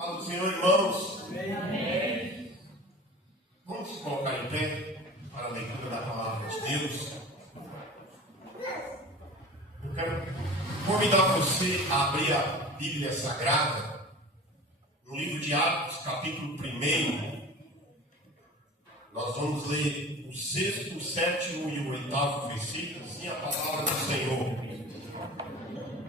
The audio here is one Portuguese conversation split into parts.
Fala do Senhor, irmãos. Amém. Vamos se colocar em pé para a leitura da palavra de Deus. Eu quero convidar você a abrir a Bíblia Sagrada no livro de Atos, capítulo 1. Nós vamos ler o 6º, o 7º e o 8º versículo, assim a palavra do Senhor.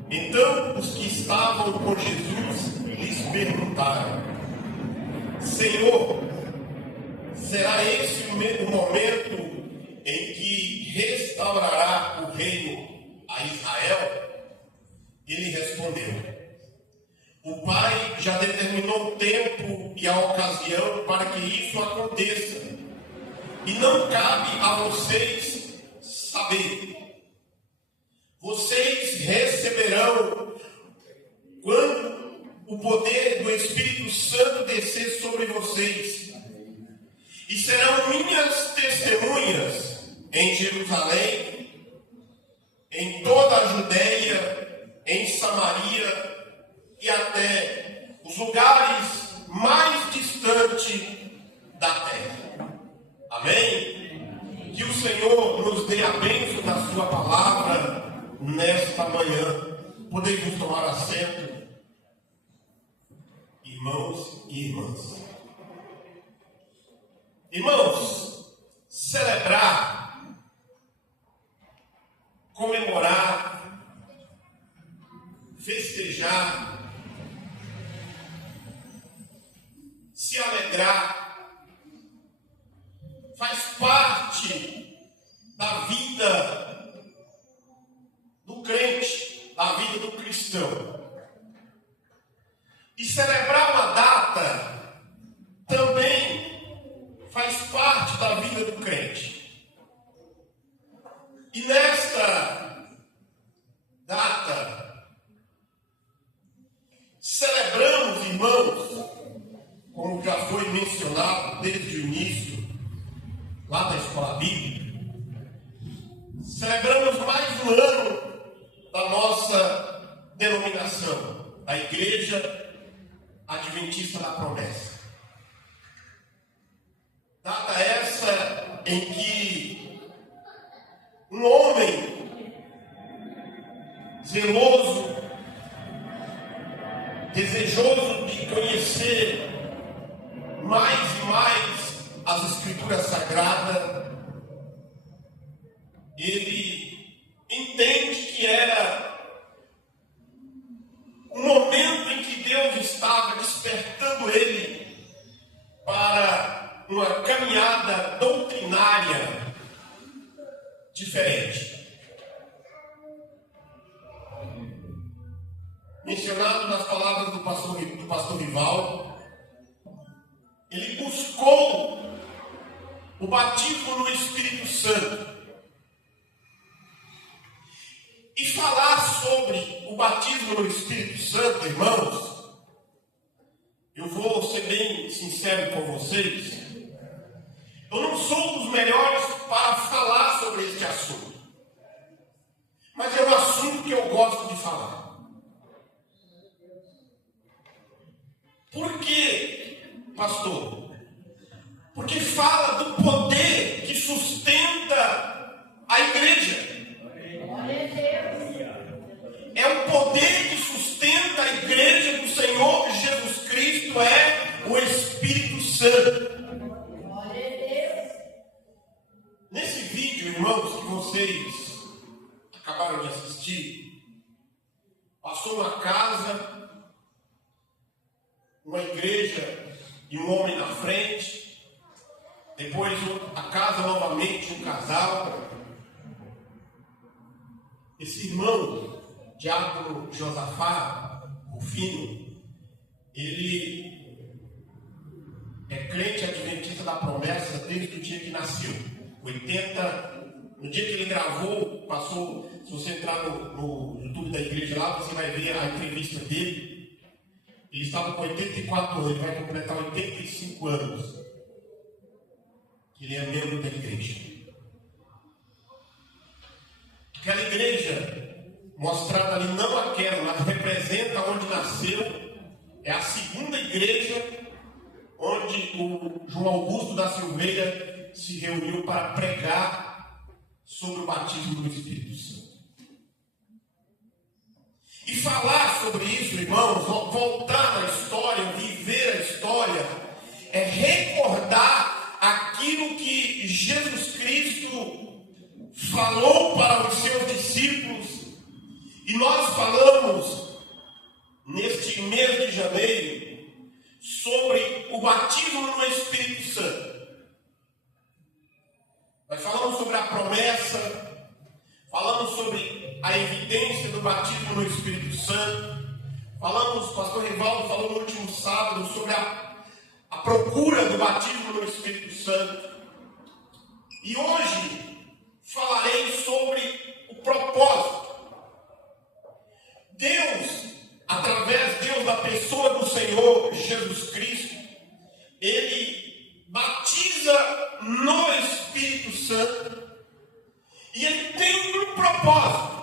Então os que estavam com Jesus lhes perguntaram: Senhor, será esse o momento em que restaurará o reino a Israel? Ele respondeu: O Pai já determinou o tempo e a ocasião para que isso aconteça, e não cabe a vocês saber. Vocês receberão, quando o poder do Espírito Santo descer sobre vocês, e serão minhas testemunhas em Jerusalém, em toda a Judéia, em Samaria e até os lugares mais distantes da terra. Amém? Que o Senhor nos dê a bênção da sua palavra nesta manhã. Podemos tomar assento, irmãos e irmãs. Irmãos, celebrar, comemorar, festejar, se alegrar, faz parte da vida do crente, da vida do cristão. E celebrar uma data também faz parte da vida do crente. E nesta data, celebramos, irmãos, como já foi mencionado desde o início, lá da escola bíblica, celebramos mais um ano da nossa denominação, da Igreja Adventista da Promessa. Data essa em que um homem zeloso, desejoso de conhecer mais e mais as Escrituras Sagradas, ele entende que era um momento em que Deus estava despertando ele para uma caminhada doutrinária diferente. Mencionado nas palavras do pastor Rivaldo, ele buscou o batismo no Espírito Santo. E falar sobre o batismo no Espírito Santo, irmãos, eu vou ser bem sincero com vocês, eu não sou dos melhores para falar sobre este assunto, mas é um assunto que eu gosto de falar. Por quê, pastor? Porque fala do poder que sustenta a igreja. É o poder que sustenta a igreja do Senhor Jesus Cristo, é o Espírito Santo. Nesse vídeo, irmãos, que vocês acabaram de assistir, passou uma casa, uma igreja e um homem na frente, depois a casa novamente, um casal. Esse irmão, Diácono Josafá Rufino, ele é crente adventista da promessa desde o dia que nasceu. No dia que ele gravou, se você entrar no YouTube da igreja lá, você vai ver a entrevista dele. Ele estava com 84 anos, ele vai completar 85 anos. Ele é membro da igreja. Aquela igreja mostrada ali, não aquela, mas representa onde nasceu, é a segunda igreja igreja onde o João Augusto da Silveira se reuniu para pregar sobre o batismo do Espírito Santo. E falar sobre isso, irmãos, voltar na história, viver a história, é recordar aquilo que Jesus Cristo falou para os seus discípulos. E nós falamos, neste mês de janeiro, sobre o batismo no Espírito Santo. Nós falamos sobre a promessa, falamos sobre a evidência do batismo no Espírito Santo. Falamos, o pastor Rivaldo falou no último sábado sobre a procura do batismo no Espírito Santo. E hoje falarei sobre o propósito. Deus da pessoa do Senhor Jesus Cristo, Ele batiza no Espírito Santo e Ele tem um propósito.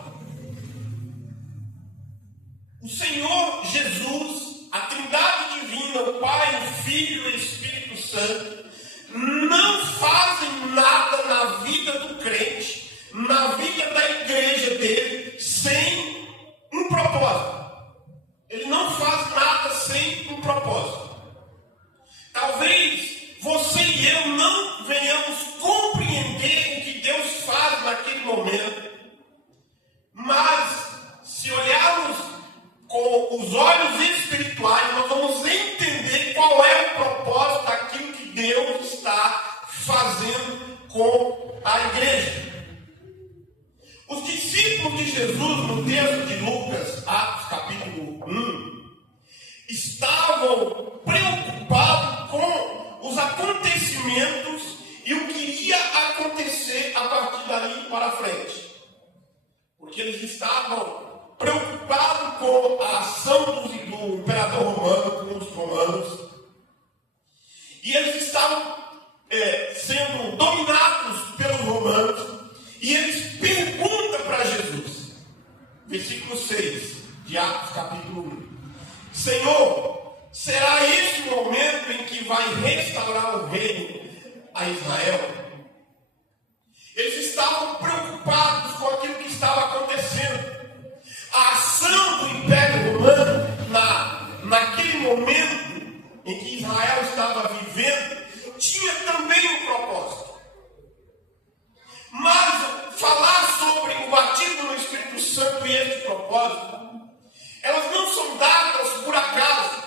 O Senhor Jesus, a Trindade Divina, o Pai, o Filho e o Espírito Santo, não fazem nada na vida do crente, na vida da igreja dele, sem um propósito. Ele não faz nada sem um propósito. Talvez você e eu não venhamos compreender o que Deus faz naquele momento, mas se olharmos com os olhos espirituais, nós vamos entender qual é o propósito daquilo que Deus está fazendo com a igreja. Os discípulos de Jesus, no texto de Lucas, Atos capítulo 1, estavam preocupados com os acontecimentos e o que ia acontecer a partir dali para frente. Porque eles estavam preocupados com a ação do imperador romano, com os romanos. E eles estavam sendo dominados pelos romanos. E eles perguntam para Jesus, versículo 6 de Atos capítulo 1. Senhor, será esse o momento em que vai restaurar o reino a Israel? Eles estavam preocupados com aquilo que estava acontecendo. A ação do Império Romano, naquele momento em que Israel estava vivendo, tinha também um propósito. Mas falar sobre o batismo no Espírito Santo e este propósito, elas não são dadas por acaso.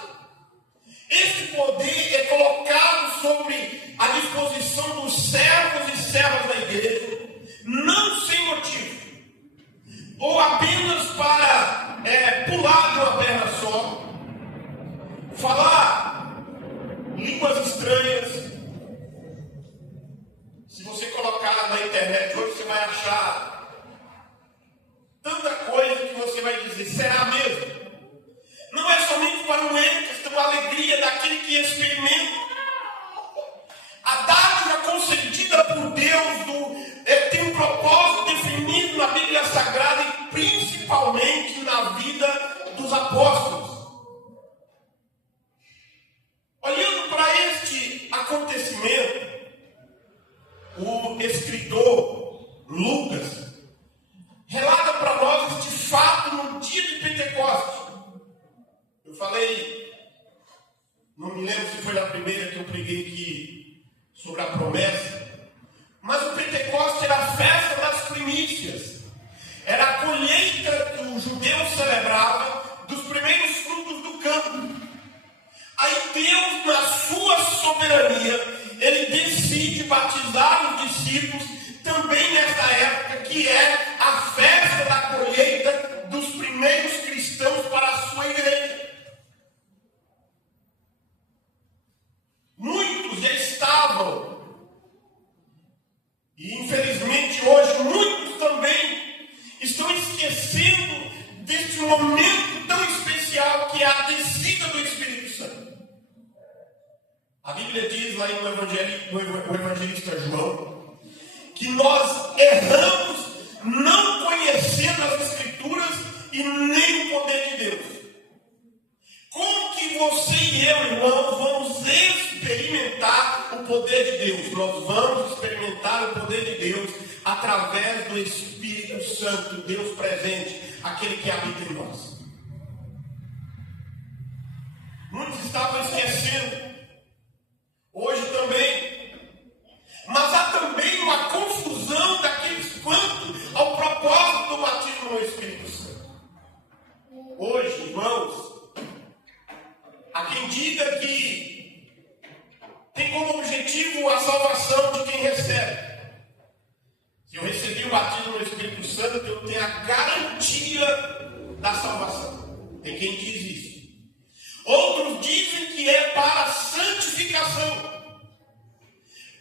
Este poder é colocado sobre a disposição dos servos e servas da igreja, não sem motivo, ou apenas para pular de uma perna só, falar línguas estranhas. Se você colocar na internet hoje, você vai achar tanta coisa que você vai dizer, será mesmo? Não é somente para o êxtase, para a alegria daquele que experimenta. A dádiva concedida por Deus tem um propósito definido na Bíblia Sagrada e principalmente na vida dos apóstolos. Olhando para este acontecimento, o escritor Lucas relata para nós este fato no dia de Pentecostes. Eu falei, não me lembro se foi na primeira que eu preguei aqui sobre a promessa, mas o Pentecostes era a festa das primícias, era a colheita que os judeus celebravam dos primeiros frutos do campo. Aí Deus, na sua soberania, Ele decide batizar os discípulos também nessa época, que é a festa da colheita dos primeiros cristãos para a sua igreja. Muitos já estavam, e infelizmente hoje muitos também estão esquecendo deste momento tão especial que é a descida do Espírito Santo. A Bíblia diz lá no evangelista João que nós erramos não conhecendo as Escrituras e nem o poder de Deus. Como que que você e eu, irmãos, vamos experimentar o poder de Deus. Nós vamos experimentar o poder de Deus através do Espírito Santo, Deus presente, aquele que habita em nós. Muitos estavam esquecendo, hoje também, mas há também uma confusão daqueles quanto ao propósito do batismo no Espírito Santo. Hoje, irmãos, há quem diga que tem como objetivo a salvação de quem recebe. Se eu recebi o batismo no Espírito Santo, eu tenho a garantia da salvação. Tem quem diz isso. Outros dizem que é para a santificação.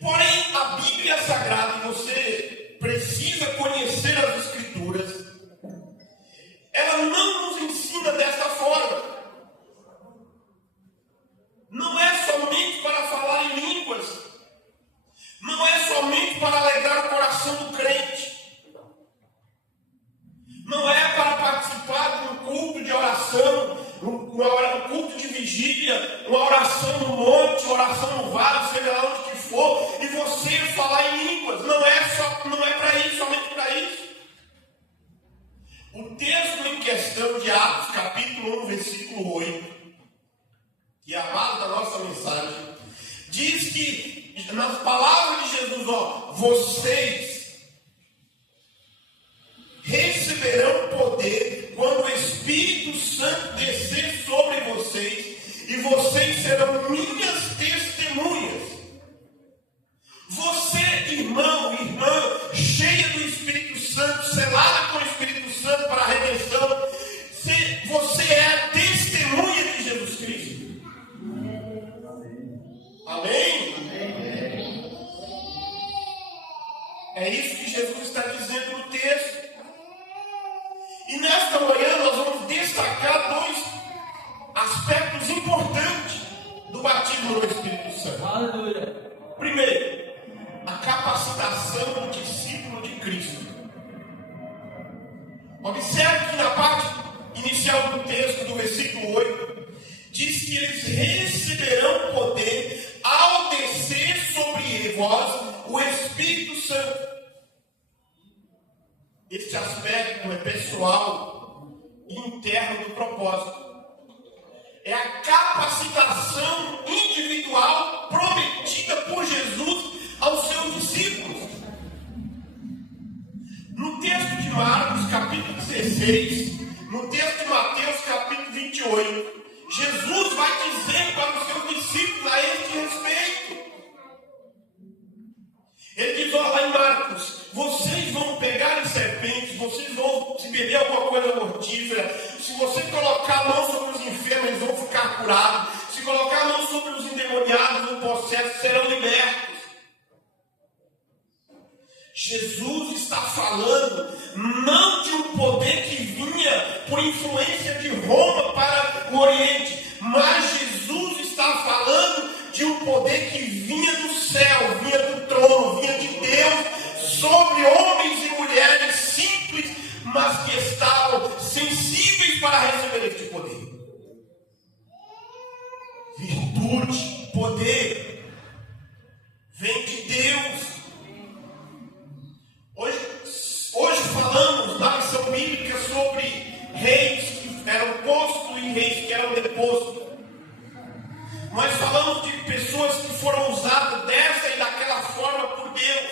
Porém, a Bíblia Sagrada, você precisa conhecer as Escrituras, ela não nos ensina dessa forma. Não é somente para falar em línguas, não é somente para alegrar o coração do crente, não é para participar de um culto de oração, um culto de vigília, uma oração no monte, uma oração no vale, seja lá onde que for, e você falar em línguas. Não é para isso, somente para isso. O texto em questão de Atos, capítulo 1, versículo 8, que é a base da nossa mensagem, diz que, nas palavras de Jesus, vocês receberão poder quando o Espírito Santo descer sobre vocês, e vocês serão minhas testemunhas. Você, irmão, irmã, cheia do Espírito Santo, selada com o Espírito Santo para a redenção, você é a testemunha de Jesus Cristo. Amém? É isso que Jesus está dizendo no texto. E nesta manhã nós vamos destacar dois aspectos importantes do batismo no Espírito Santo. Aleluia. Primeiro, a capacitação do discípulo de Cristo. Observe que na parte inicial do texto, do versículo 8, diz que eles receberão poder ao descer sobre vós o Espírito Santo. Este aspecto é pessoal e interno do propósito. É a capacitação individual prometida por Jesus aos seus discípulos. No texto de Marcos, capítulo 16, no texto de Mateus, capítulo 28, Jesus vai dizer para os seus discípulos a este respeito. Ele diz, lá em Marcos, vocês vão pegar em serpentes, vocês vão se beber alguma coisa mortífera, se você colocar a mão sobre os enfermos, eles vão ficar curados, se colocar a mão sobre os endemoniados, os possessos serão libertos. Jesus está falando não de um poder que vinha por influência de Roma para o Oriente, mas Jesus está falando de um poder que vinha do céu, vinha do trono, vinha de Deus sobre homens e mulheres simples, mas que estavam sensíveis para receber este poder. Virtude, poder, vem de Deus. Hoje falamos na lição bíblica sobre reis que eram postos e reis que eram depostos. Mas falamos de pessoas que foram usadas dessa e daquela forma por Deus.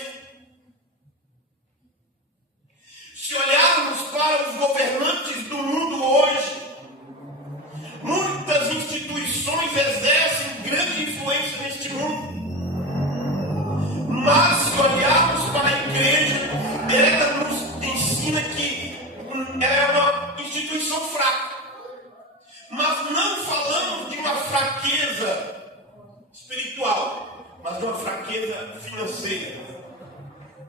Se olharmos para os governantes do mundo hoje, muitas instituições exercem grande influência neste mundo. Mas se olharmos para a igreja, ela nos ensina que ela é uma instituição fraca. Mas não falamos de uma fraqueza espiritual, mas de uma fraqueza financeira.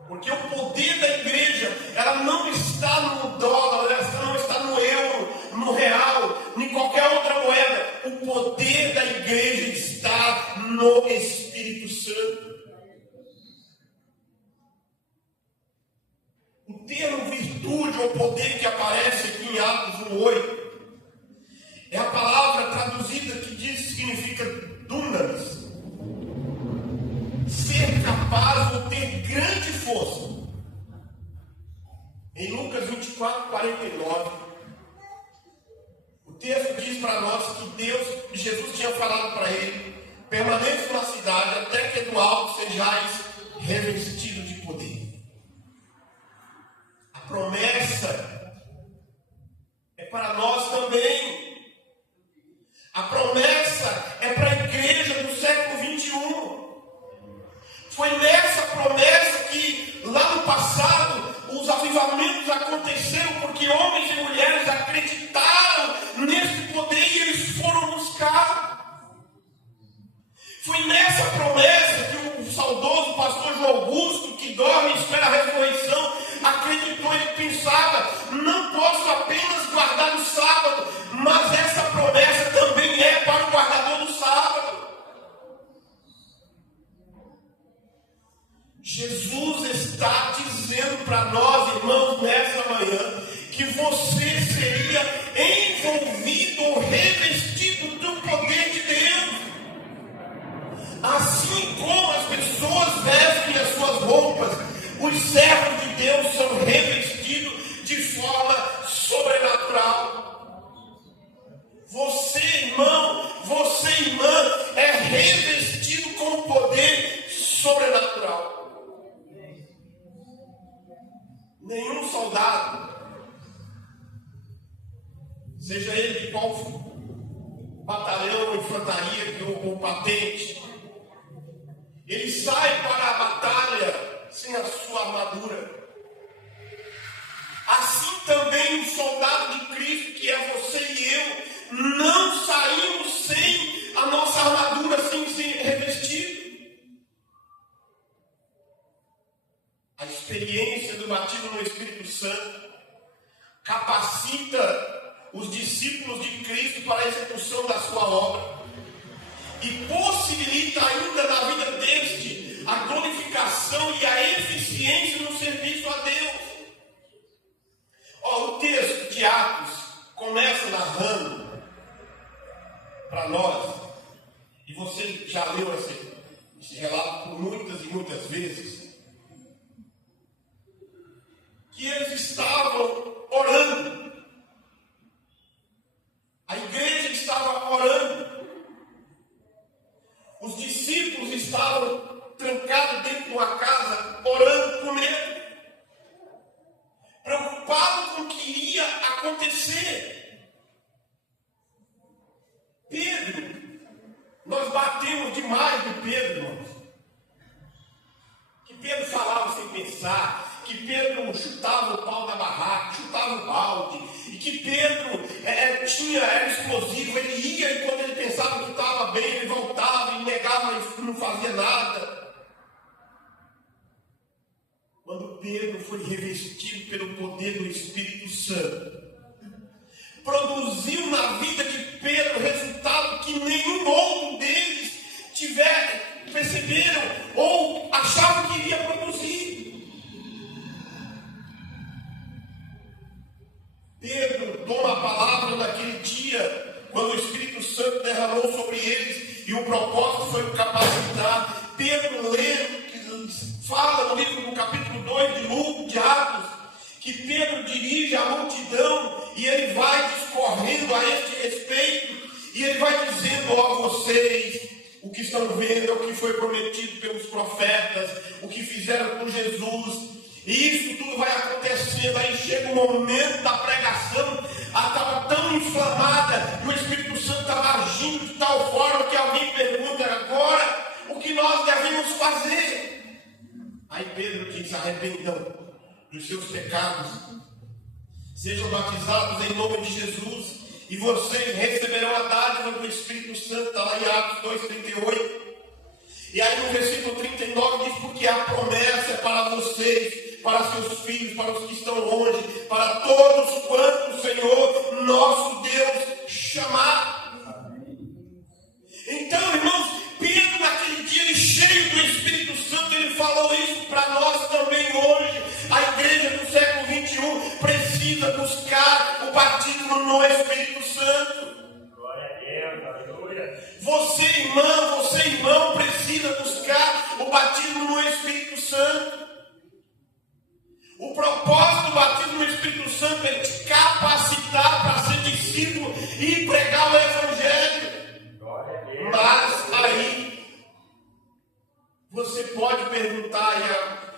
Porque o poder da igreja, ela não está no dólar, ela não está no euro, no real, em qualquer outra moeda. O poder da igreja está no Espírito Santo. O termo virtude ou poder que aparece aqui em Atos 1:8 É a palavra traduzida que significa dunamis. Ser capaz ou ter grande força. Em Lucas 24, 49, o texto diz para nós que Jesus tinha falado para ele: permaneça na cidade até que do alto sejais revestidos de poder. A promessa é para nós também. A promessa é para a igreja do século 21. Foi nessa promessa que lá no passado os avivamentos aconteceram porque homens e mulheres acreditaram nesse poder e eles foram buscar. Foi nessa promessa que o saudoso pastor João Augusto, que dorme e espera a ressurreição, acreditou. Ele pensava: não posso apenas guardar o sábado, mas essa promessa também é para o guardador do sábado. Jesus está dizendo para nós, irmãos, nessa manhã, que você seria envolvido ou revestido do poder de Deus. Assim como as pessoas vestem as suas roupas, os servos de Deus são revestidos de forma sobrenatural. Você, irmão, você, irmã, é revestido com poder sobrenatural. Nenhum soldado, seja ele de qual batalhão, infantaria ou patente, ele sai para a batalha sem a sua armadura. Assim também um soldado de Cristo, que é você e eu, não saímos sem a nossa armadura, sem ser revestido. A experiência do batismo no Espírito Santo capacita os discípulos de Cristo para a execução da sua obra e possibilita ainda na vida deste a glorificação e a eficiência no serviço a Deus. O texto de Atos começa narrando para nós, e você já leu esse relato por muitas e muitas vezes, que eles estavam orando. A igreja estava orando. Os discípulos estavam trancados dentro de uma casa, orando com medo, preocupados com o que iria acontecer. Pedro, nós batemos demais do Pedro, irmãos. Que Pedro falava sem pensar, que Pedro chutava o pau da barraca, chutava o balde, e que Pedro era explosivo, ele ia e quando ele pensava que estava bem, ele voltava e negava e não fazia nada. Quando Pedro foi revestido pelo poder do Espírito Santo, produziu na vida de Pedro resultado que nenhum outro deles perceberam ou achavam que iria produzir. Pedro toma a palavra naquele dia, quando o Espírito Santo derramou sobre eles, e o propósito foi capacitar. Pedro fala no livro do capítulo 2 de Atos, que Pedro dirige a multidão, e ele vai discorrendo a este respeito, e ele vai dizendo: a vocês, o que estão vendo é o que foi prometido pelos profetas, o que fizeram com Jesus. E isso tudo vai acontecendo. Aí chega o momento da pregação, ela estava tão inflamada, e o Espírito Santo estava agindo de tal forma que alguém pergunta: agora, o que nós devemos fazer? Aí Pedro diz: arrependam dos seus pecados, sejam batizados em nome de Jesus, e vocês receberão a dádiva do Espírito Santo. Está lá em Atos 2,38. E aí no versículo 39 diz: porque a promessa é para vocês, para seus filhos, para os que estão longe, para todos quanto o Senhor nosso Deus chamar. Então, irmãos, Pedro naquele dia, ele cheio do Espírito Santo, ele falou isso para nós também hoje. A igreja do século 21 precisa buscar o batismo no Espírito Santo. você, irmão, precisa buscar o batismo no Espírito Santo. O propósito do batismo no Espírito Santo é te capacitar para ser discípulo e pregar o Evangelho. Mas aí você pode perguntar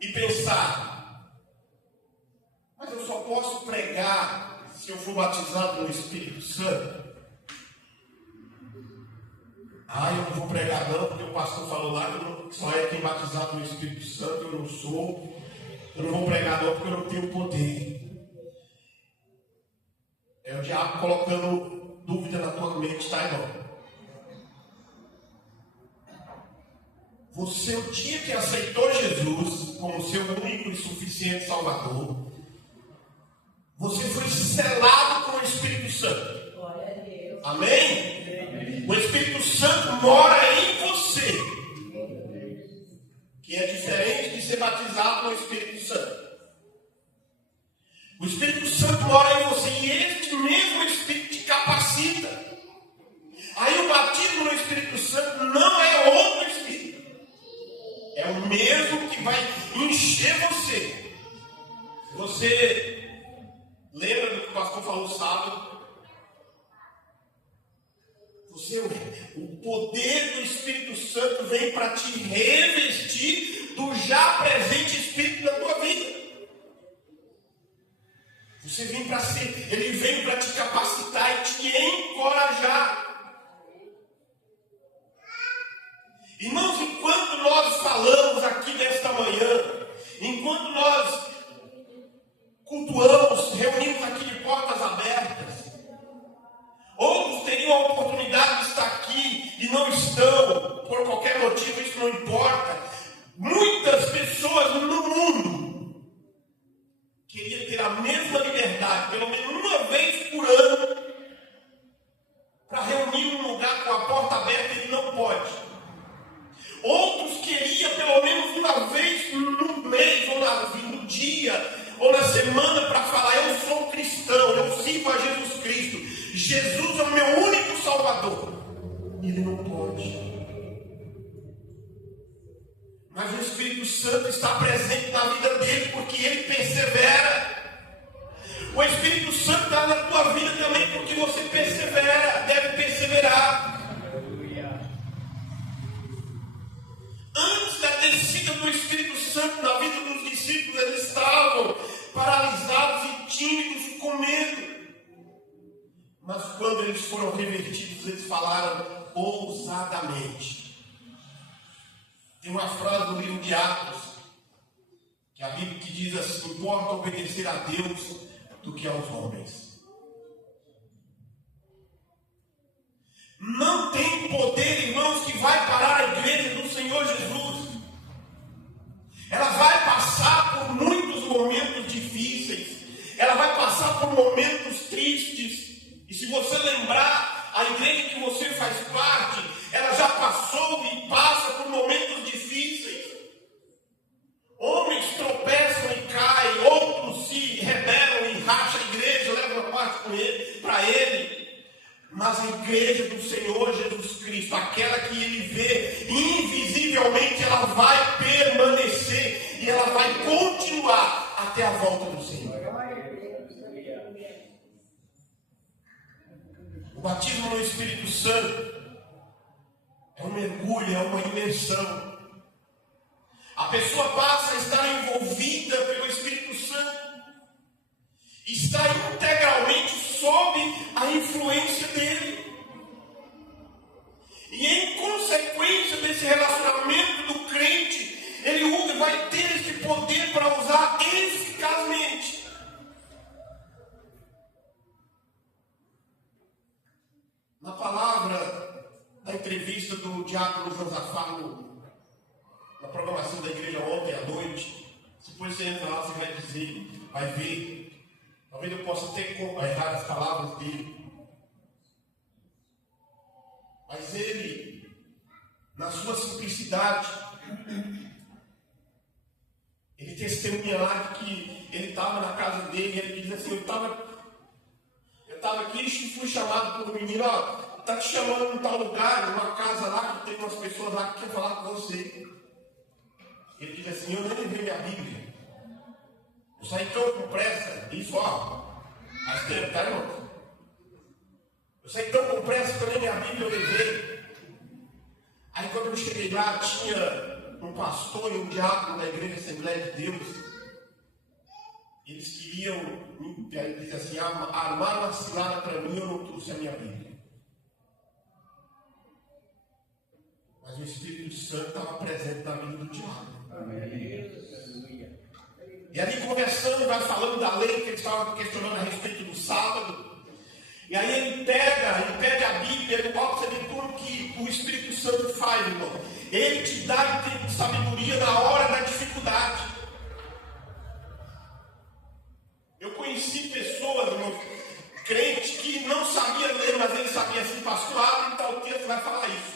e pensar: mas eu só posso pregar se eu for batizado no Espírito Santo? Eu não vou pregar não, porque o pastor falou lá que só é quem batizado no Espírito Santo, eu não sou. Eu não vou pregar não, porque eu não tenho poder. É o diabo colocando dúvida na tua mente, tá, irmão? Você, o dia que aceitou Jesus como seu único e suficiente Salvador, você foi selado com o Espírito Santo. Glória a Deus. Amém? O Espírito Santo mora em você, que é diferente de ser batizado no Espírito Santo. O Espírito Santo mora em você e este mesmo Espírito te capacita. Aí o batismo no Espírito Santo não é outro Espírito, é o mesmo que vai encher você. Você lembra do que o pastor falou sábado? O poder do Espírito Santo vem para te revestir do já presente Espírito na tua vida. Ele vem para te capacitar e te encorajar. Irmãos, enquanto nós falamos aqui nesta manhã, enquanto nós cultuamos, reunimos aqui de portas abertas, outros teriam a oportunidade de estar aqui e não estão, por qualquer motivo, isso não importa. Muitas pessoas no mundo queriam ter a mesma liberdade, pelo menos uma vez por ano, para reunir num lugar com a porta aberta, e não pode. Outros queriam pelo menos uma vez no mês, ou no dia, ou na semana, para falar: eu sou cristão, eu sirvo a Jesus Cristo, Jesus é o meu único Salvador. Ele não pode. Mas o Espírito Santo está presente na vida dele, porque ele persevera. O Espírito Santo está na tua vida também, porque você persevera, deve perseverar. Antes da descida do Espírito Santo na vida dos discípulos, eles estavam paralisados e tímidos, com medo. Mas quando eles foram revertidos, eles falaram ousadamente. Tem uma frase do livro de Atos, que a Bíblia que diz assim: importa obedecer a Deus do que aos homens. Não tem poder, irmãos, que vai parar a igreja do Senhor Jesus. Ela vai passar por muitos momentos difíceis, ela vai passar por momentos tristes. E se você lembrar, a igreja que você faz parte, ela já passou e passa por momentos difíceis. Homens tropeçam e caem, outros se rebelam e racham a igreja, levam a parte para ele. Mas a igreja do Senhor Jesus Cristo, aquela que ele vê invisivelmente, ela vai permanecer e ela vai continuar até a volta do Senhor. O batismo no Espírito Santo é um mergulho, é uma imersão. A pessoa passa a estar envolvida pelo Espírito Santo, está integralmente sob a influência dele. E em consequência desse relacionamento do crente, ele vai ter esse poder para usar eficazmente. Na palavra da entrevista do diácono Josafá na programação da igreja ontem à noite, depois você entra lá, você vai dizer, vai ver, talvez eu possa até errar as palavras dele, mas ele, na sua simplicidade, ele testemunha lá de que ele estava na casa dele e ele diz assim: eu estava aqui e fui chamado por um menino: está te chamando em tal lugar, numa casa lá, que tem umas pessoas lá que querem falar com você. Ele diz assim, eu nem levei minha Bíblia. Eu saí tão com pressa, isso ó, faz tempo, tá, irmão? Eu saí tão com pressa que eu nem minha Bíblia eu levei. Aí quando eu cheguei lá, tinha um pastor e um diácono da Igreja Assembleia de Deus. Eles queriam, ele diz assim, armar uma cilada para mim, eu não trouxe a minha Bíblia. Mas o Espírito Santo estava presente na vida do diácono. E ali conversando, vai falando da lei, que eles estavam questionando a respeito do sábado. E aí ele pede a Bíblia, ele bota você ver como que o Espírito Santo faz, irmão. Ele te dá sabedoria na hora da dificuldade. Eu conheci pessoas, irmão, crentes, que não sabia ler, mas ele sabia assim, pastor, abre tal texto, vai falar isso.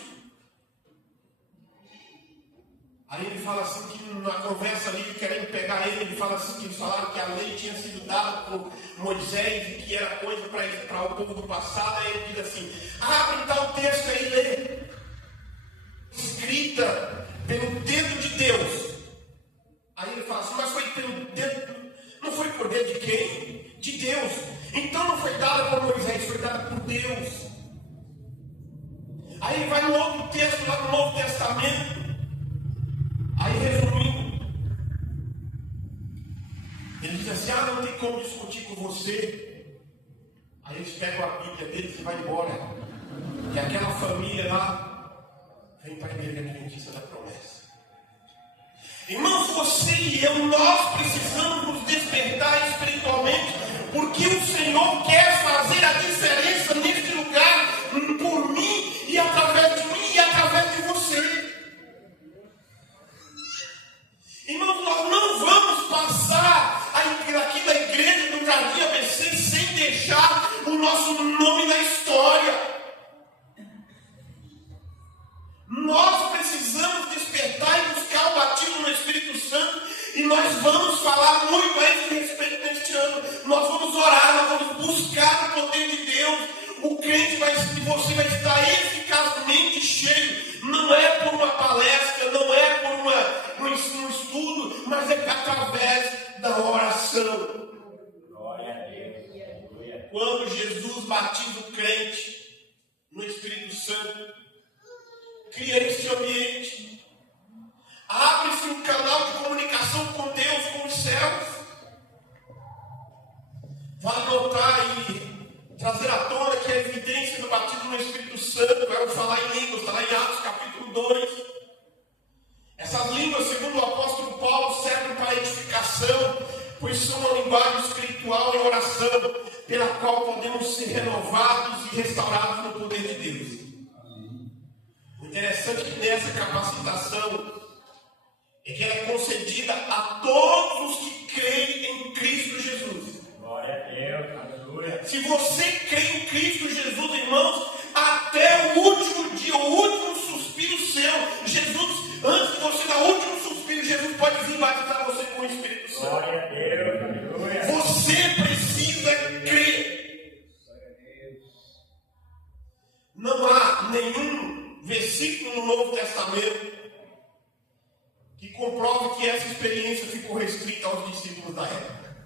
Aí ele fala assim que na conversa ali, querendo pegar ele fala assim que eles falaram que a lei tinha sido dada por Moisés e que era coisa para o povo do passado. Aí ele diz assim, abre tal texto aí e lê. Escrita pelo dedo de Deus. Aí ele fala assim, mas foi pelo dedo, não foi por dedo de quem? De Deus. Então não foi dada por Moisés, foi dada por Deus. Aí ele vai no outro texto, lá no Novo Testamento. Aí resumindo, ele diz assim, não tem como discutir com você. Aí eles pegam a Bíblia deles e vai embora. E aquela família lá vem para a Igreja Adventista da Promessa. Irmãos, você e eu, nós precisamos nos despertar espiritualmente, porque o Senhor quer fazer a diferença neste lugar, por mim e através de mim e através de você. Irmãos, nós não vamos passar aqui da igreja do Jardim ABC sem deixar o nosso nome na história. Nós precisamos despertar e buscar o batismo no Espírito Santo, e nós vamos falar muito a esse respeito neste ano. Nós vamos orar, nós vamos buscar o poder de Deus. O crente você vai estar eficazmente cheio. Não é por uma palestra, não é por um estudo, mas é através da oração. Glória a Deus. Quando Jesus batiza o crente no Espírito Santo, cria esse ambiente. Abre-se um canal de comunicação com Deus, com os céus. Vai notar e trazer à tona que a evidência do batismo no Espírito Santo, vamos falar em línguas, está lá em Atos capítulo 2. Essas línguas, segundo o apóstolo Paulo, servem para edificação, pois são uma linguagem espiritual em oração, pela qual podemos ser renovados e restaurados no poder de Deus. O interessante é que nessa capacitação é que ela é concedida a todos os que creem em Cristo Jesus. Glória a Deus, aleluia. Se você crê em Cristo Jesus, irmãos, até o último dia, o último suspiro seu, Jesus, antes de você dar o último suspiro, Jesus pode vir batizar você com o Espírito Santo. Glória a Deus, aleluia. Você precisa crer. Não há nenhum versículo no Novo Testamento que comprove que essa experiência ficou restrita aos discípulos da época.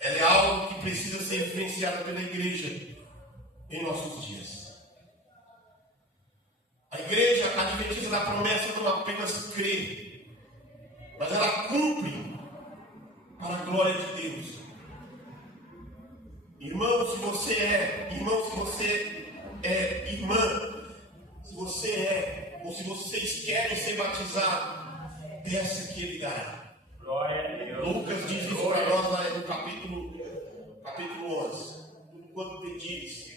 Ela é algo que precisa ser vivenciado pela igreja em nossos dias. A igreja adventista da promessa não apenas crê, mas ela cumpre para a glória de Deus. Irmão, se você é irmã, se você é, ou se vocês querem ser batizados, peça que ele dará. Glória a Deus. Lucas diz isso para nós lá no capítulo 11. Quando pedires,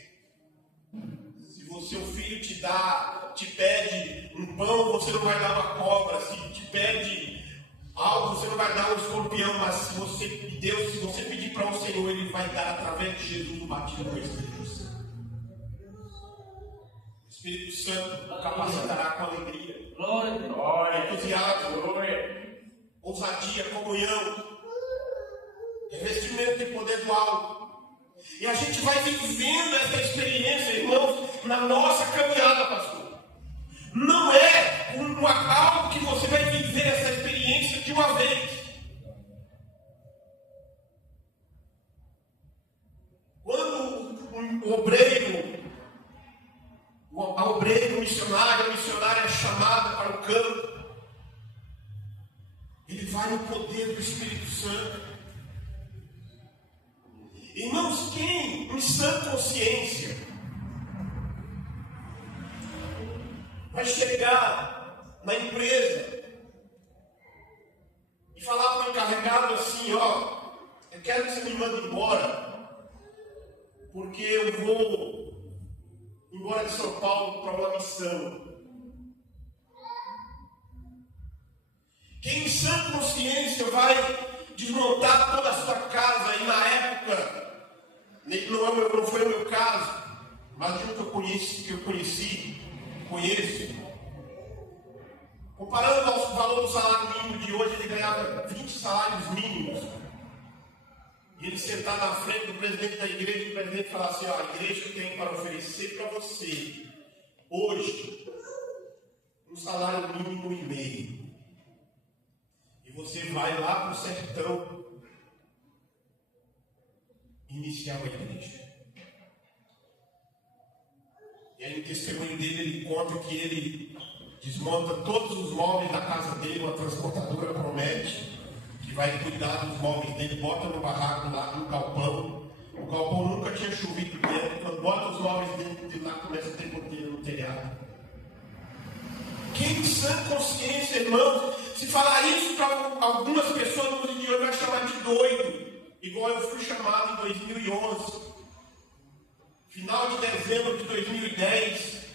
se o seu filho te pede um pão, você não vai dar uma cobra. Se te pede algo, você não vai dar um escorpião. Mas se você pedir para o Senhor, Ele vai dar através de Jesus o batismo do Espírito Santo. O Espírito Santo capacitará com alegria, glória, entusiasmo, glória, ousadia, comunhão, revestimento de poder do alto, E a gente vai vivendo essa experiência, irmãos, na nossa caminhada, pastor. Não é algo que você vai viver essa experiência de uma vez. Quando o obreiro, a missionária é chamada para o campo, ele vai no poder do Espírito Santo. Irmãos, quem em sã consciência vai chegar na empresa e falar para o encarregado assim: ó, eu quero que você me mande embora, porque eu vou embora de São Paulo para uma missão. Quem em sã consciência vai desmontar toda a sua casa, e na época, não foi o meu caso, mas de um que eu conheço, comparando ao valor do salário mínimo de hoje, ele ganhava 20 salários mínimos. E ele sentar na frente do presidente da igreja, e o presidente falar assim: ó, a igreja tem para oferecer para você, hoje, um salário mínimo e meio. E você vai lá para o sertão iniciar uma igreja. E aí, no testemunho dele, ele conta que ele desmonta todos os móveis da casa dele, uma transportadora promete que vai cuidar dos móveis dele, bota no barraco lá, no galpão. O galpão nunca tinha chovido dentro, quando bota os móveis dentro de lá, começa a ter goteira no telhado. Quem em sã consciência, irmãos, se falar isso para algumas pessoas no dia de hoje, vai chamar de doido, igual eu fui chamado em 2011. Final de dezembro de 2010,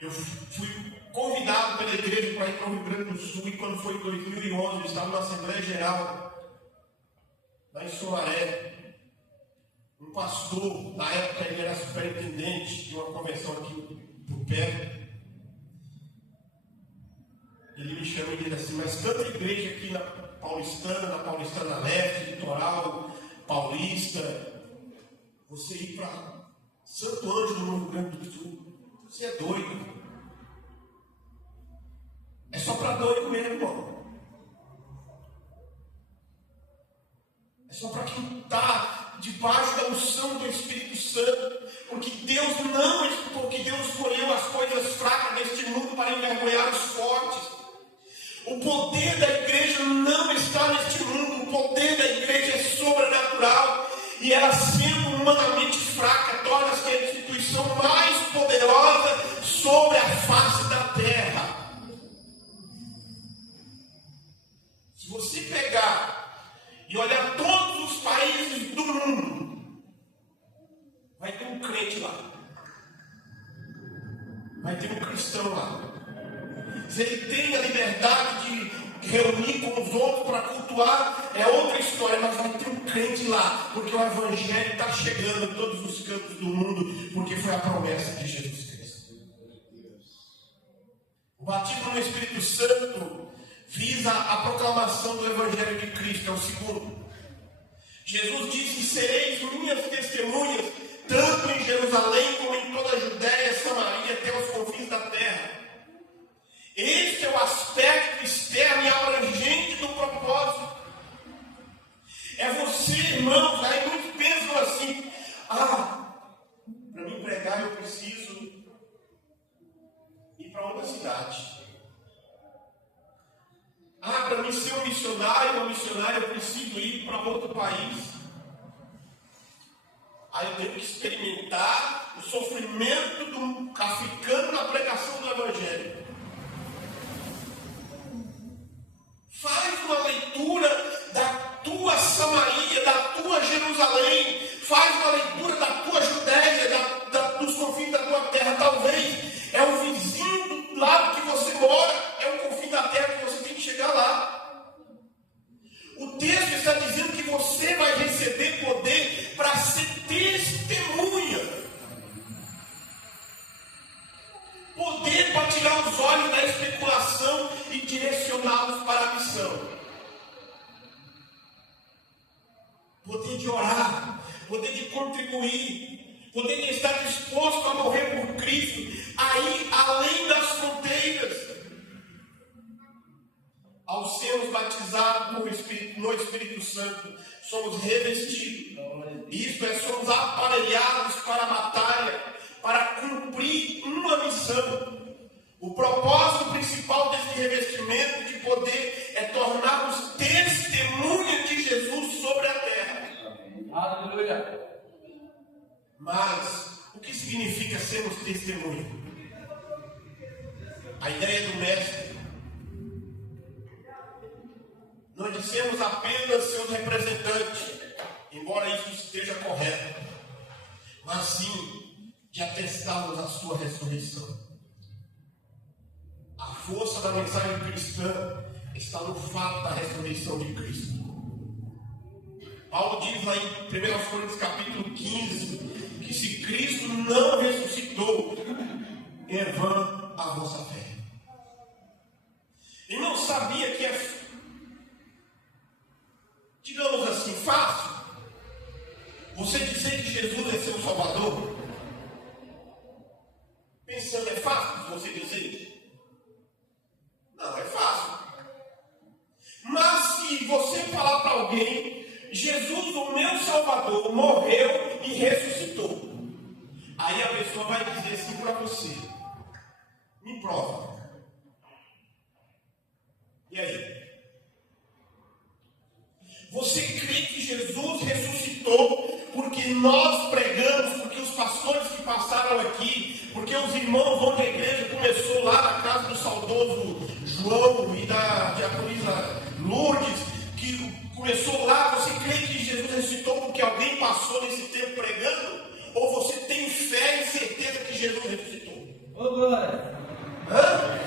eu fui convidado pela igreja para ir para o Rio Grande do Sul, e quando foi em 2011, eu estava na Assembleia Geral, lá em Sumaré. Um pastor, na época ele era superintendente de uma convenção aqui por perto. Ele me chama e diz assim: mas tanta igreja aqui na Paulistana Leste, Litoral, Paulista, você ir para Santo Ângelo, no Rio Grande do Sul, você é doido. É só para doido mesmo, irmão. É só para quem está debaixo da unção do Espírito Santo. Porque Deus escolheu as coisas fracas deste mundo para envergonhar os fortes. O poder da igreja não está neste mundo. O poder da igreja é sobrenatural. E ela, sendo humanamente fraca, torna-se a instituição mais poderosa sobre a face da terra. Se você pegar e olhar todos os países do mundo, vai ter um crente lá. Vai ter um cristão lá. Se ele tem a liberdade de reunir com os outros para cultuar, é outra história, mas vai ter um crente lá, porque o Evangelho está chegando em todos os cantos do mundo, porque foi a promessa de Jesus Cristo. O batismo no Espírito Santo visa a proclamação do Evangelho de Cristo, é o segundo. Jesus disse: sereis minhas testemunhas, tanto em Jerusalém como em toda a Judéia, Samaria, até os confins da terra. Este é o aspecto externo e abrangente do propósito. É você, irmãos, aí muitos pensam assim: para me pregar eu preciso ir para outra cidade. Para mim ser um missionário, uma missionária, eu preciso ir para outro país. Aí eu tenho que experimentar o sofrimento do africano na pregação do Evangelho. Faz uma leitura da tua Samaria, da tua Jerusalém. Faz uma leitura da tua Judéia, dos confins da tua terra. Talvez é o vizinho do lado que você mora, é o confim da terra que você tem que chegar lá. O texto está dizendo que você vai receber poder para ser testemunha. Poder para tirar os olhos da especulação e direcioná-los para a missão. Poder de orar, poder de contribuir, poder estar disposto a morrer por Cristo, aí além das fronteiras. Ao sermos batizados no Espírito Santo, somos revestidos. Isto é, somos aparelhados para a batalha, para cumprir uma missão. O propósito principal desse revestimento de poder é tornar-nos testemunhas de Jesus sobre a terra. Aleluia. Mas o que significa sermos testemunhas? A ideia do mestre: não de sermos apenas seus representantes, embora isso esteja correto, mas sim de atestarmos a sua ressurreição. A força da mensagem cristã está no fato da ressurreição de Cristo. Paulo diz lá em 1 Coríntios capítulo 15, que se Cristo não ressuscitou, é vã a vossa fé. E não sabia que é, digamos assim, fácil você dizer que Jesus é seu Salvador. Pensando, é fácil você dizer? Não, é fácil. Mas se você falar para alguém, Jesus, o meu Salvador, morreu e ressuscitou, aí a pessoa vai dizer assim para você: me prova. E aí? Você crê que Jesus ressuscitou porque nós pregamos, porque os pastores que passaram aqui, porque os irmãos onde a igreja começou lá na casa do saudoso João e da diaconisa Lourdes, que começou lá? Você crê que Jesus ressuscitou porque alguém passou nesse tempo pregando? Ou você tem fé e certeza que Jesus ressuscitou? Hã?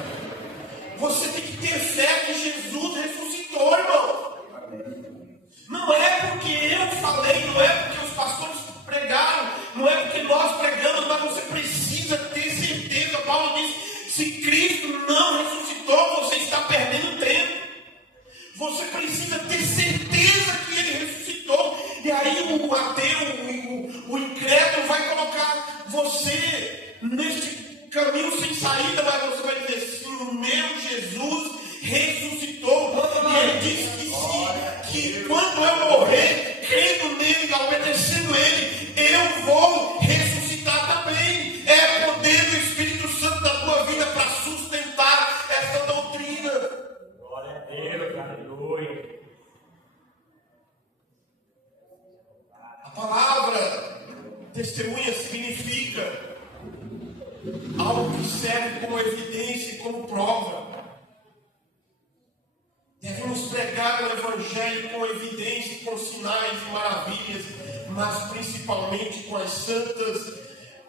Você tem que ter fé que Jesus ressuscitou, irmão. Não é porque eu falei, não é porque os pastores pregaram, não é porque nós pregamos, mas você precisa ter certeza. Paulo diz: se Cristo não ressuscitou, você está perdendo tempo. Você precisa ter certeza que Ele ressuscitou. E aí o ateu, o incrédulo vai colocar você neste caminho sem saída, mas você vai dizer assim: o meu Jesus ressuscitou. E Ele diz que quando eu morrer, crendo nele, obedecendo Ele, eu vou ressuscitar também. É poder do Espírito Santo da tua vida para sustentar essa doutrina. Glória a Deus, aleluia. A palavra testemunha significa algo que serve como evidência e como prova. Devemos pregar o Evangelho com evidência, com sinais e maravilhas, mas principalmente com as santas,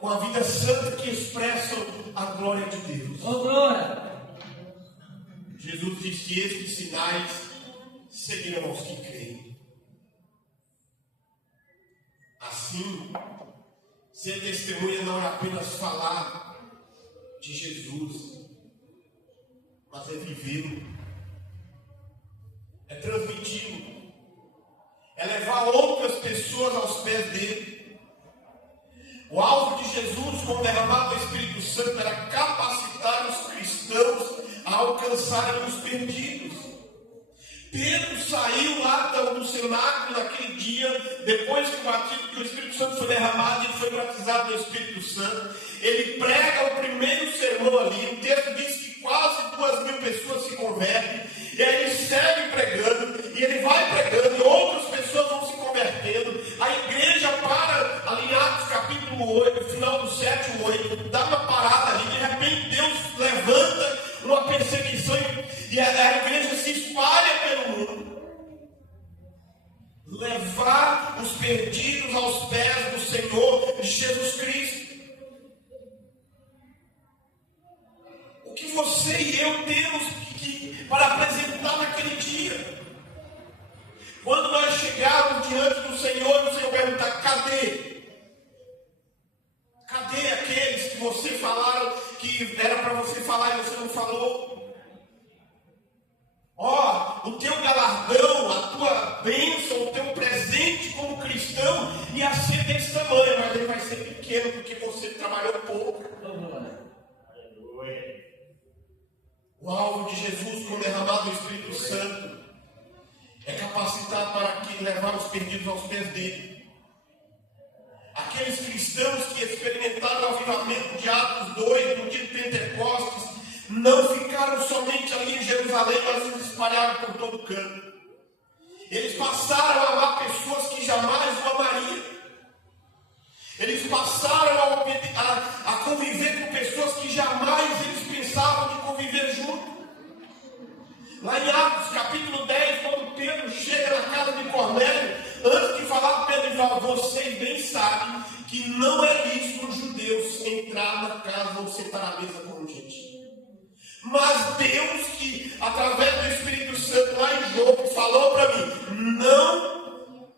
com a vida santa que expressam a glória de Deus. Oh, glória! Jesus diz que estes sinais seguirão os que creem. Assim, ser testemunha não é apenas falar de Jesus, mas é vivê-lo. É transmiti-lo, é levar outras pessoas aos pés dele. O alvo de Jesus, com o derramado do Espírito Santo, era capacitar os cristãos a alcançarem os perdidos. Pedro saiu lá do cenáculo naquele dia, depois que o Espírito Santo foi derramado, ele foi batizado no Espírito Santo. Ele prega o primeiro sermão ali. O texto diz que quase 2.000 pessoas se convertem. E aí ele segue pregando, e ele vai pregando, e outras pessoas vão se convertendo. A igreja para, ali em Atos capítulo 8, final do 7 e 8, dá uma parada ali, de repente Deus levanta uma perseguição, e a igreja se espalha pelo mundo. Levar os perdidos aos pés do Senhor Jesus Cristo. O que você e eu temos para apresentar naquele dia? Quando nós chegarmos diante do Senhor, o Senhor perguntar: cadê? Cadê aqueles que você falaram que era para você falar e você não falou? Ó, o teu galardão, a tua bênção, o teu presente como cristão, ia ser desse tamanho, mas ele vai ser pequeno porque você trabalhou pouco. Aleluia. O alvo de Jesus, com o derramado do Espírito Santo, é capacitar para que levar os perdidos aos pés dele. Aqueles cristãos que experimentaram o avivamento de Atos 2, no dia de Pentecostes, não ficaram somente ali em Jerusalém, mas se espalharam por todo canto. Eles passaram a amar pessoas que jamais o amariam. Eles passaram a conviver com pessoas que jamais eles pensavam de conviver junto. Lá em Atos capítulo 10, quando Pedro chega na casa de Cornélio, antes de falar, Pedro fala: vocês bem sabem que não é lícito os judeus entrar na casa ou sentar à mesa com um gentil. Mas Deus, que através do Espírito Santo lá em João, falou para mim: não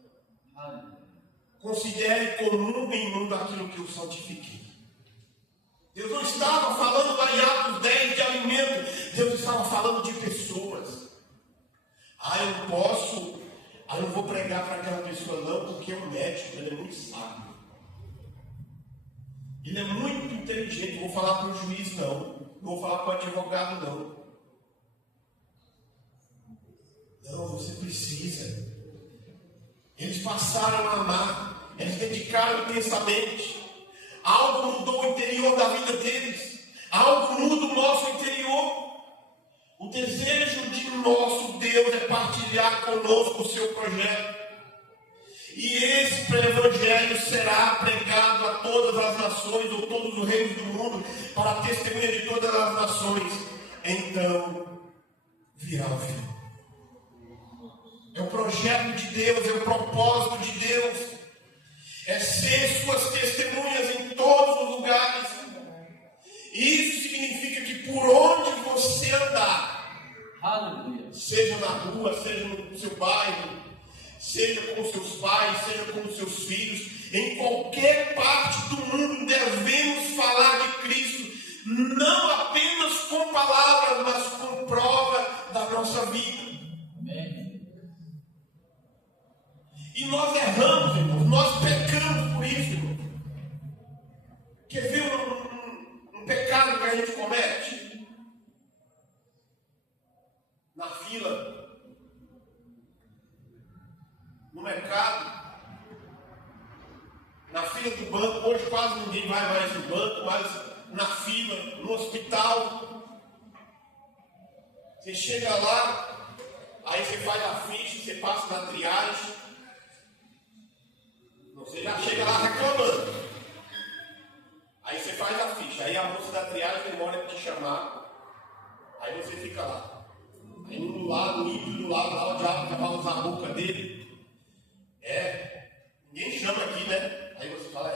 considere comum e imundo aquilo que eu santifiquei. Deus não estava falando lá em Atos 10 de alimento, Deus estava falando de pessoas. Eu não vou pregar para aquela pessoa não, porque é um médico, ele é muito sábio. Ele é muito inteligente, não vou falar para o juiz não vou falar para o advogado não, você precisa. Eles passaram a amar, eles dedicaram intensamente. Algo mudou o interior da vida deles, algo muda o nosso interior. O desejo de nosso Deus é partilhar conosco o seu projeto. E esse evangelho será pregado a todas as nações, ou todos os reinos do mundo, para a testemunha de todas as nações. Então virá o fim. É o projeto de Deus, é o propósito de Deus. É ser suas testemunhas em todos os lugares. Isso significa que por onde você andar, Aleluia. Seja na rua, seja no seu bairro, seja com os seus pais, seja com os seus filhos, em qualquer parte do mundo devemos falar de Cristo, não apenas com palavras, mas com prova da nossa vida. Amém. E nós erramos, irmãos, nós pecamos por isso, irmãos. Quer ver um pecado que a gente comete? Na fila, no mercado, na fila do banco. Hoje quase ninguém vai mais no banco, mas na fila, no hospital. Você chega lá, aí você faz a ficha, você passa na triagem. Você já chega lá reclamando. Aí você faz a ficha, aí a moça da triagem demora para te chamar. Aí você fica lá. Aí um do lado, o ímpio do lado, lá o diabo já vai usar a boca dele. Ninguém chama aqui, né? Aí você fala,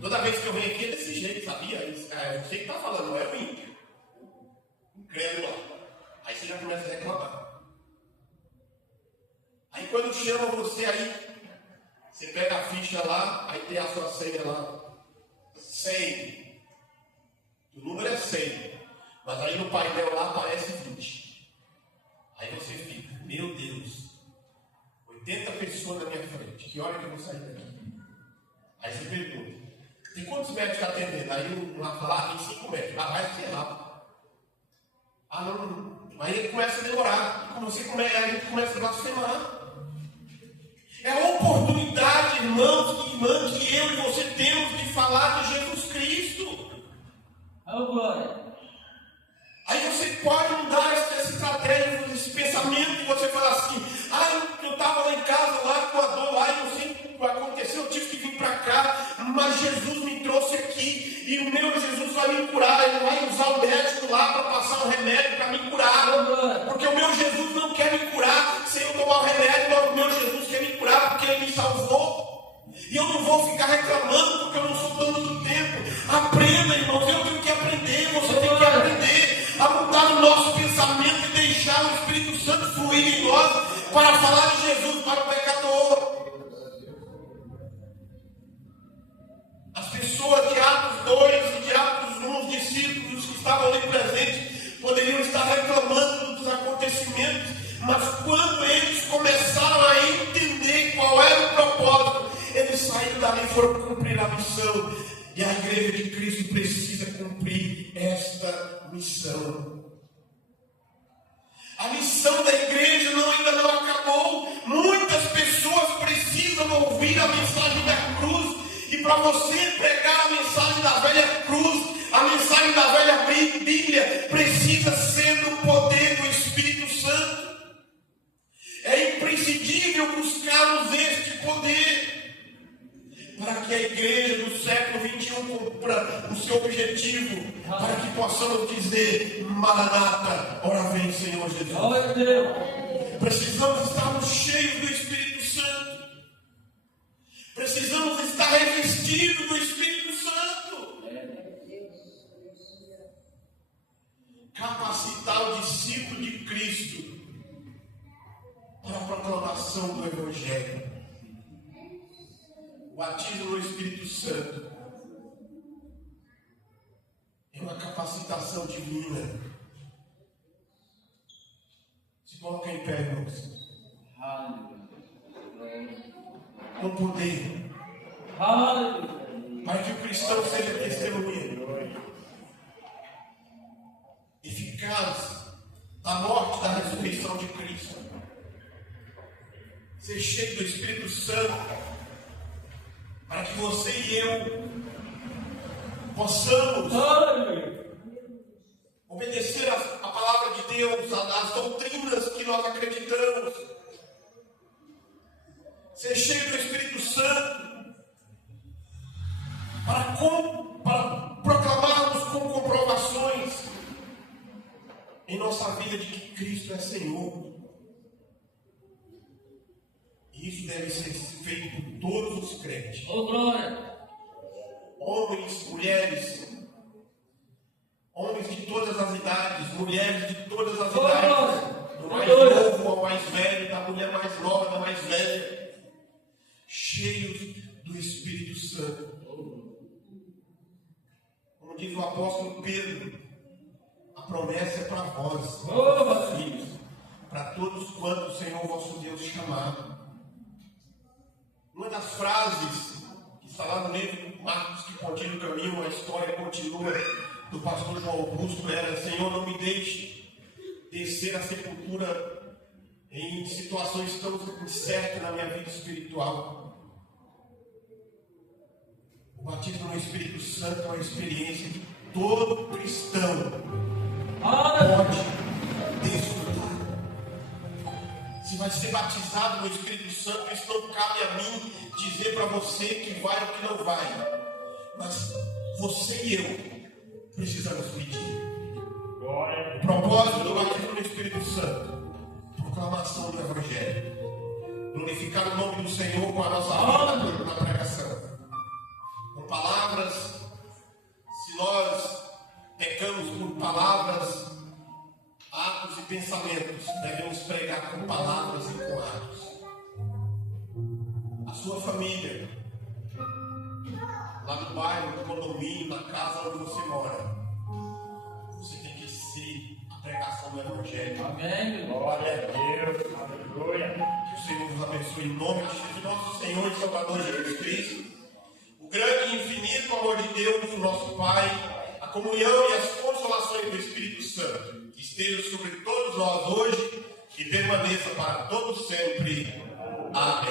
toda vez que eu venho aqui é desse jeito, sabia? Você que está falando, não é o ímpio. Incrédulo lá. Aí você já começa a reclamar. Aí quando chama você aí, você pega a ficha lá, aí tem a sua senha lá. 100. O número é 100. Mas aí no painel lá aparece 20. Aí você fica, meu Deus, 80 pessoas na minha frente, que hora que eu vou sair daqui? Aí você pergunta, tem quantos médicos atendendo? Aí um lá fala, tem 5 médicos, vai ser rápido. Não. Aí ele começa a demorar, aí a gente começa a blasfemar. É a oportunidade, irmãos e irmãs, que eu e você temos de falar de Jesus Cristo. Oh, glória. Aí você pode mudar essa estratégia, esse pensamento, e você fala assim, eu estava lá em casa, lá com a dor, lá, e não sei o que aconteceu, eu tive que vir para cá, mas Jesus me trouxe aqui, e o meu Jesus vai me curar, ele vai usar o médico lá para passar um remédio para me curar, porque o meu Jesus não quer me curar sem eu tomar o remédio, mas o meu Jesus quer me curar porque ele me salvou, e eu não vou ficar reclamando porque eu não sou dono do tempo. Aprenda, irmãos, eu tenho que aprender, você tem que aprender a mudar o nosso pensamento e deixar o Espírito Santo fluir em nós para falar de Jesus para o pecador. As pessoas de Atos 2 e de Atos 1, os discípulos que estavam ali presentes, poderiam estar reclamando dos acontecimentos, mas quando eles começaram a entender qual era o propósito, eles dali foram cumprir a missão. E a igreja de Cristo precisa cumprir esta missão. A missão da igreja ainda não acabou. Muitas pessoas precisam ouvir a mensagem da cruz. E para você pregar a mensagem da velha cruz, a mensagem da velha Bíblia, precisa ser do poder do Espírito Santo. É imprescindível buscarmos este poder para que a igreja do século XXI cumpra o seu objetivo, para que possamos dizer: Maranata, ora vem, Senhor Jesus. Glória a Deus. Precisamos estarmos cheios do Espírito Santo. Precisamos estar revestidos do Espírito Santo. Capacitar o discípulo de Cristo para a proclamação do Evangelho. O batismo no Espírito Santo é uma capacitação divina. Se coloca em pé, irmãos. Com poder. Para que o cristão seja testemunha eficaz da morte e da ressurreição de Cristo. Ser cheio do Espírito Santo, para que você e eu possamos obedecer a palavra de Deus, as doutrinas que nós acreditamos. Ser cheio do Espírito Santo, para proclamarmos com comprovações em nossa vida de que Cristo é Senhor. E isso deve ser feito por todos os crentes. Oh, glória! Homens, mulheres, homens de todas as idades, mulheres de todas as idades, do mais novo ao mais velho, da mulher mais nova, da mais velha, cheios do Espírito Santo. Como diz o apóstolo Pedro, a promessa é para vós, filhos, para todos quantos o Senhor vosso Deus chamar. Uma das frases que está lá no livro Marcos que continua o caminho, a história continua, do pastor João Augusto, era: Senhor, não me deixe descer à sepultura em situações tão incertas na minha vida espiritual. O batismo no Espírito Santo é uma experiência que todo cristão pode desfrutar. Se vai ser batizado no Espírito Santo, isso não cabe a mim dizer para você que vai ou que não vai. Mas você e eu precisamos pedir. O propósito do batismo no Espírito Santo: proclamação do Evangelho. Glorificar o nome do Senhor com a nossa vida na pregação. Com palavras, se nós pecamos por palavras, atos e pensamentos, devemos pregar com palavras e com atos. A sua família, lá no bairro, no condomínio, na casa onde você mora, você tem que ser a pregação do Evangelho. Amém. Glória a Deus, aleluia. Que o Senhor nos abençoe em nome de Jesus, nosso Senhor e Salvador Jesus Cristo. O grande e infinito amor de Deus, nosso Pai, a comunhão e as consolações do Espírito Santo esteja sobre todos nós hoje e permaneça para todos sempre. Amém.